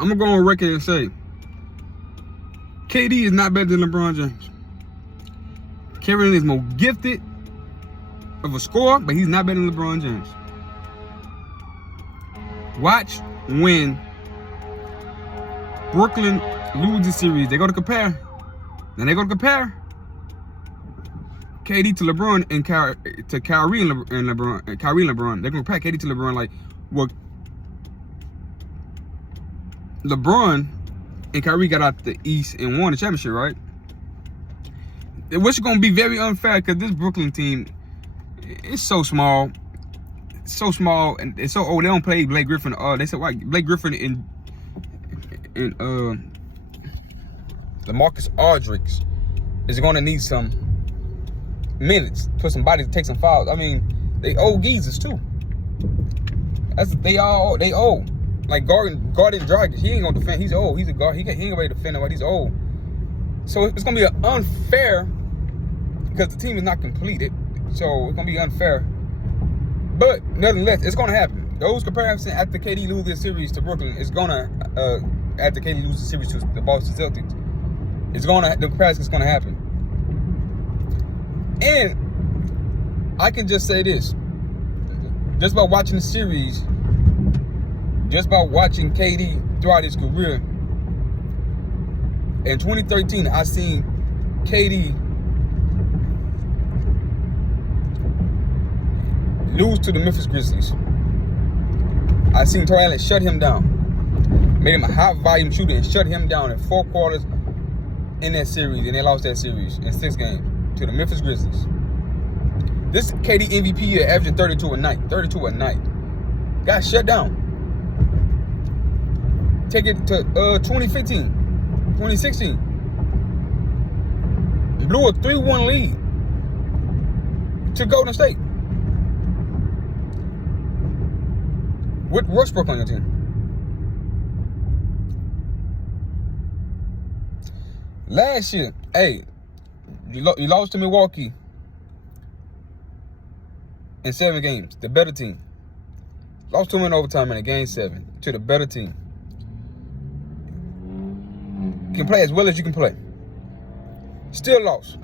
I'm going to go on record and say, KD is not better than LeBron James. Kevin is more gifted of a scorer, but he's not better than LeBron James. Watch when Brooklyn loses the series. They're going to compare. Then they're going to compare KD to LeBron and Kyrie and LeBron. Kyrie and LeBron. They're going to compare KD to LeBron like, well, LeBron and Kyrie got out the East and won the championship, right? Which is going to be very unfair because this Brooklyn team, it's so small. It's so small and it's so old. They don't play Blake Griffin. They said, why? Blake Griffin and LaMarcus Aldridge is going to need some minutes, put some bodies, take some fouls. I mean, they old geezers too. They old. Like Gordon Dragic, he ain't gonna defend. He's old. He's a guard. He ain't gonna be able to defend him. He's old. So it's gonna be unfair because the team is not completed. So it's gonna be unfair. But nonetheless, it's gonna happen. Those comparisons after KD loses the series to Brooklyn, it's gonna after KD loses the series to the Boston Celtics, the comparison is gonna happen. And I can just say this: just by watching the series. Just by watching KD throughout his career, in 2013, I seen KD lose to the Memphis Grizzlies. I seen Torrey Allen shut him down, made him a high volume shooter and shut him down in 4 quarters in that series, and they lost that series in 6 games to the Memphis Grizzlies. This KD MVP year averaging 32 a night. Got shut down. Take it to 2015, 2016. Blew a 3-1 lead to Golden State. With Westbrook on your team. Last year, hey, you lost to Milwaukee in 7 games, the better team. Lost to them in overtime in a game 7 to the better team. Can play as well as you can play. Still lost.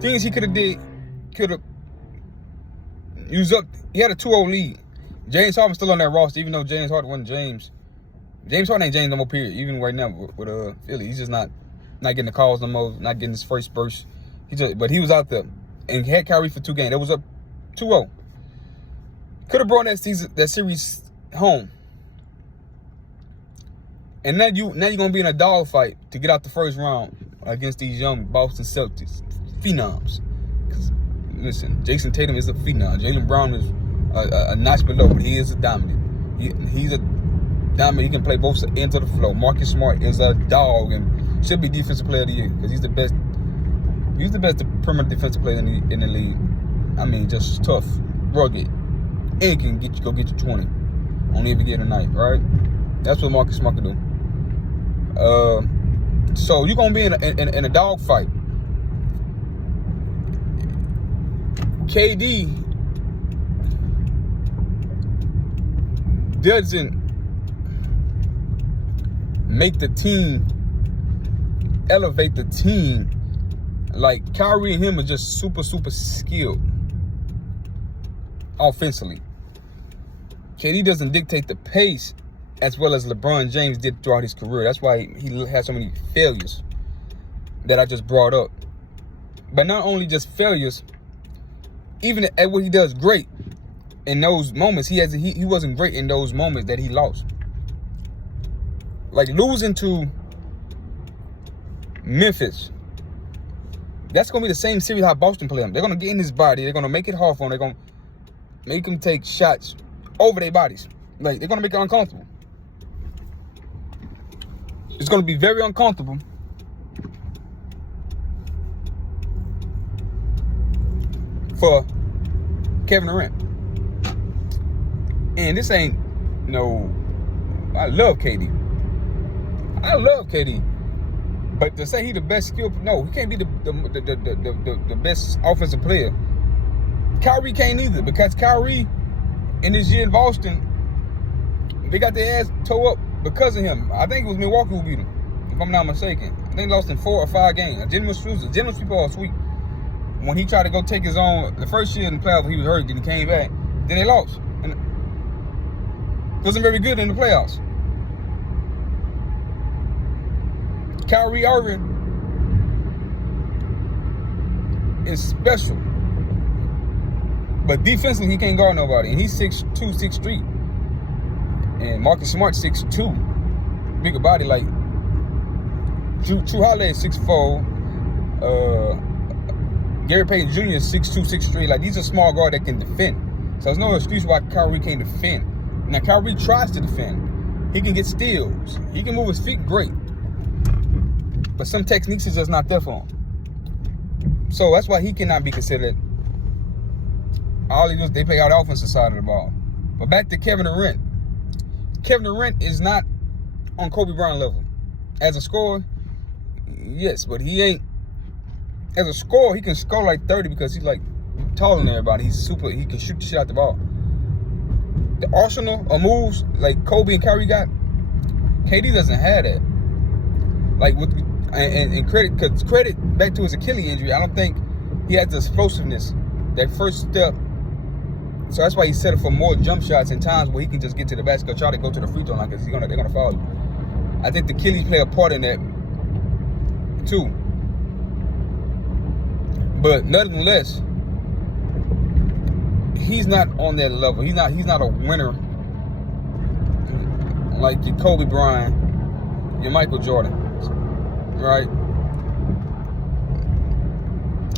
Things he could have used up. He had a 2-0 lead. James Harden's still on that roster, even though James Harden wasn't James. James Harden ain't James no more, period. Even right now with Philly, he's just not getting the calls no more, not getting his first burst. But he was out there and had Kyrie for 2 games. That was up 2-0. Could have brought that series home. And now you're gonna be in a dogfight to get out the first round against these young Boston Celtics phenoms. Because listen, Jason Tatum is a phenom. Jaylen Brown is a notch below, but he is a dominant. He's a dominant. He can play both ends of the floor. Marcus Smart is a dog and should be defensive player of the year because he's the best. He's the best perimeter defensive player in the league. I mean, just tough, rugged, and can go get you 20 on every game tonight, right? That's what Marcus Smart can do. So you're gonna be in a dog fight. KD doesn't make the team, elevate the team. Like Kyrie and him are just super skilled offensively. KD doesn't dictate the pace as well as LeBron James did throughout his career. That's why he had so many failures that I just brought up. But not only just failures, even at what he does great in those moments, he wasn't great in those moments that he lost. Like losing to Memphis, that's going to be the same series how Boston play him. They're going to get in his body. They're going to make it hard for him. They're going to make him take shots over their bodies. Like, they're going to make it uncomfortable. It's going to be very uncomfortable for Kevin Durant. And this ain't I love KD. But to say he the best skilled, no, he can't be the best offensive player. Kyrie can't either, because Kyrie in this year in Boston, they got their ass tore up because of him. I think it was Milwaukee who beat him, if I'm not mistaken. I think they lost in 4 or 5 games. A general sweep or a sweep. When he tried to go take his own, the first year in the playoffs, he was hurt, then he came back. Then they lost. And wasn't very good in the playoffs. Kyrie Irving is special. But defensively, he can't guard nobody. And he's 6'2", 6'3". And Marcus Smart 6'2". Bigger body like Drew Holiday is 6'4". Gary Payton Jr. is 6'2", 6'3". Like, these are small guards that can defend. So there's no excuse why Kyrie can't defend. Now, Kyrie tries to defend. He can get steals. He can move his feet great. But some techniques is just not there for him. So that's why he cannot be considered. All he does, they play out the offensive side of the ball. But back to Kevin Durant. Kevin Durant is not on Kobe Bryant level. As a scorer, yes, but he ain't. As a scorer, he can score like 30 because he's like taller than everybody. He can shoot the shit out the ball. The arsenal of moves like Kobe and Kyrie got, KD doesn't have that. Like with and credit back to his Achilles injury. I don't think he had the explosiveness, that first step. So that's why he set up for more jump shots in times where he can just get to the basket, try to go to the free throw line because they're gonna foul you. I think the Achilles play a part in that too. But nonetheless, he's not on that level. He's not a winner like your Kobe Bryant, your Michael Jordan, right?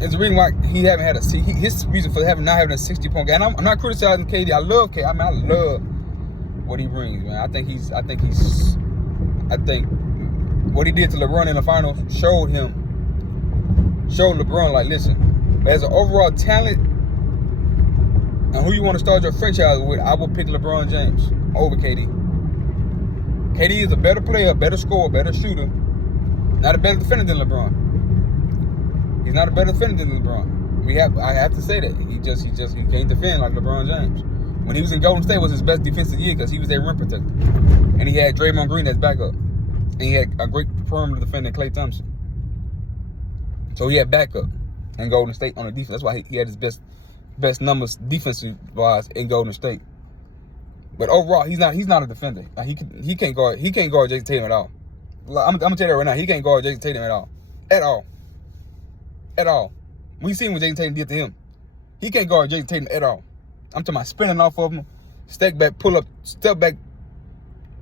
It's the reason why he haven't had his reason for not having a 60-point game. And I'm not criticizing KD. I love KD. I mean, I love what he brings, man. I think what he did to LeBron in the finals showed LeBron, like, listen, as an overall talent and who you want to start your franchise with, I will pick LeBron James over KD. KD is a better player, better scorer, better shooter, not a better defender than LeBron. He's not a better defender than LeBron. I have to say that. He can't defend like LeBron James. When he was in Golden State, was his best defensive year because he was their rim protector. And he had Draymond Green as backup. And he had a great perimeter defender, Klay Thompson. So he had backup in Golden State on the defense. That's why he had his best numbers defensive-wise in Golden State. But overall, he's not a defender. Like, he can't guard Jason Tatum at all. I'm gonna tell you that right now. He can't guard Jason Tatum at all. At all. We seen what Jason Tatum did to him. He can't guard Jason Tatum at all. I'm talking about spinning off of him, step back, pull up, step back,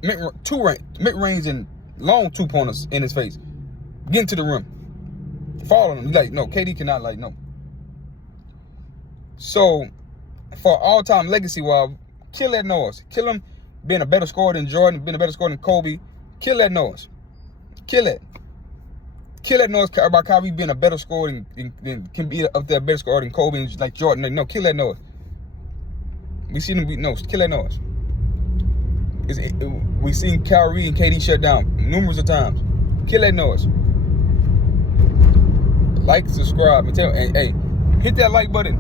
mid-range and long two-pointers in his face. Getting to the rim. Following him. Like, no, KD cannot, like, no. So, for all-time legacy-wise, kill that noise. Kill him being a better scorer than Jordan, being a better scorer than Kobe. Kill that noise. Kill it. Kill that noise about Kyrie being a better scorer than can be up there, a better scorer than Kobe and like Jordan. No, kill that noise. We seen him kill that noise. We seen Kyrie and KD shut down numerous of times. Kill that noise. Like, subscribe, and hey, hit that like button.